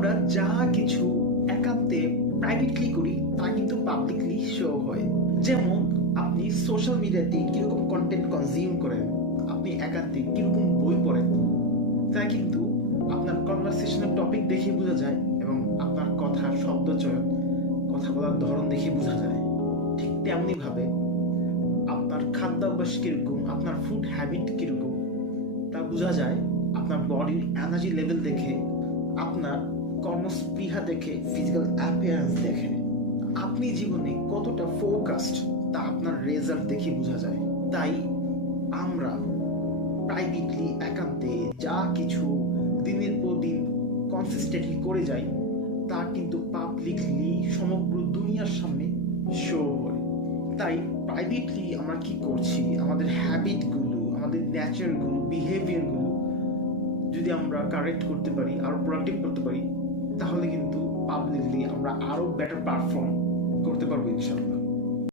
আমরা যা কিছু একান্তে প্রাইভেটলি করি তা কিন্তু পাবলিকলি শো হয়। যেমন আপনি সোশ্যাল মিডিয়াতে কিরকম কন্টেন্ট কনজিউম করেন, আপনি একান্তে কিরকম বই পড়েন, তা কিন্তু আপনার কনভারসেশনের টপিক দেখে বোঝা যায় এবং আপনার কথার শব্দচয়ন, কথা বলার ধরন দেখে বোঝা যায়। ঠিক তেমনি ভাবে আপনার খাদ্যাভ্যাস কিরকম, আপনার ফুড হ্যাবিট কিরকম তা বোঝা যায় আপনার বডির এনার্জি লেভেল দেখে, আপনার কর্মস্পৃহা দেখে, ফিজিক্যাল অ্যাপিয়ারেন্স দেখে। আপনি জীবনে কতটা ফোকাসড তা আপনার রেজাল্ট দেখে বোঝা যায়। তাই আমরা প্রাইভেটলি একান্তে যা কিছু দিনের পর দিন কনসিস্টেন্টলি করে যাই তা কিন্তু পাবলিকলি সমগ্র দুনিয়ার সামনে শো হয়। তাই প্রাইভেটলি আমরা কি করছি, আমাদের হ্যাবিটগুলো, আমাদের ন্যাচারগুলো, বিহেভিয়ারগুলো যদি আমরা কারেক্ট করতে পারি, আরো প্রোডাক্টিভ করতে পারি, তাহলে কিন্তু পাবলিকলি আমরা আরো বেটার পারফর্ম করতে পারবো ইনশাআল্লাহ।